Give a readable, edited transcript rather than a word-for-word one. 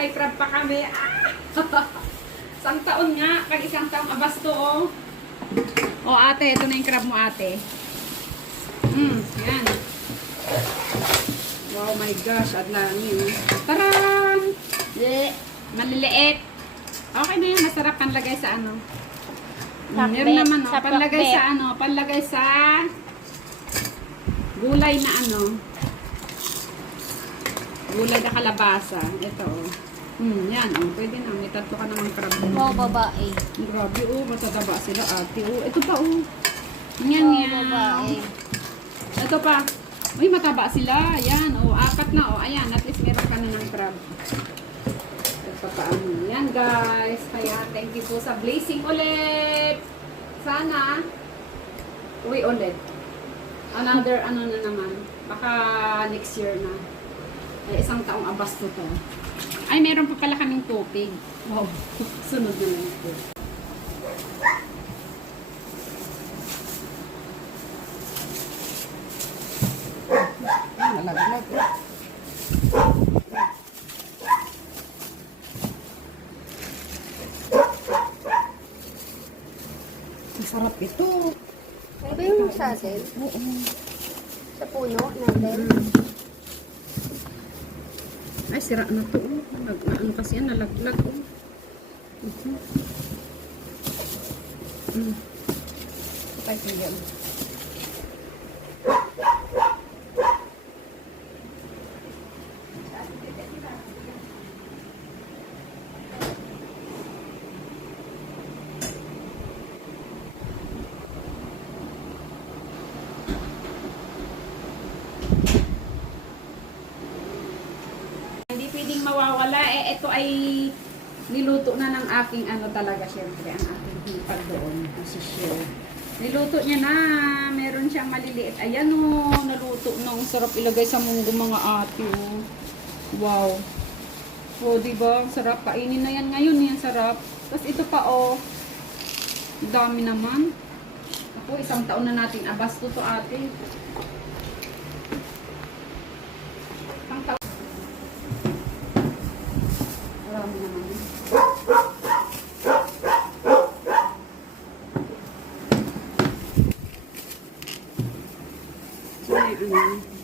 may crab pa kami. Ah! Isang taon nga, kag isang taong abasto, oh. Oh, ate, ito na yung crab mo, ate. Yan. Wow, my gosh, adlami, oh. Taran! Maliliit. Okay na yan, masarap panlagay sa ano. Meron naman, oh, panlagay sa ano, panlagay sa gulay na ano. Gulay na kalabasa. Ito, oh. Yan, oh. Pwede na. May tatlo ka naman crab. Wow, babae. Grabe, oh. Matataba sila, ate, oh. Ito pa, oh. Yan, Wow, yan. babae. Ito pa. Uy, mataba sila. Yan, oh. Apat na, oh. Ayan, at least meron ka na ng crab. Ito pa, ano. Yan, guys. Kaya, thank you po sa blessing ulit. Sana, uwi ulit. Another, ano na naman. Baka next year na. Ay, isang taong abasto to. Ay, meron pa pala kaming tupig. Wow. Sunod na lang ito. Nalaglag. Masarap ito. Ito yung sa atin? Oo. Sa puno natin? Ay, sira na to. Ano kasi yan, nalaglag. Patay ko yan. Pwedeng mawawala, ito ay niluto na ng aking ano talaga, syempre ang aking hipag doon, si Shell. Niluto niya na, meron siyang maliliit. Ayan o, naluto na, ang sarap ilagay sa munggo mga ate o. Wow. O, diba? Ang sarap, kainin na yan ngayon, yan sarap. Tapos ito pa o, dami naman. Ako, isang taon na natin abasto to ate. Marami naman. So, ano,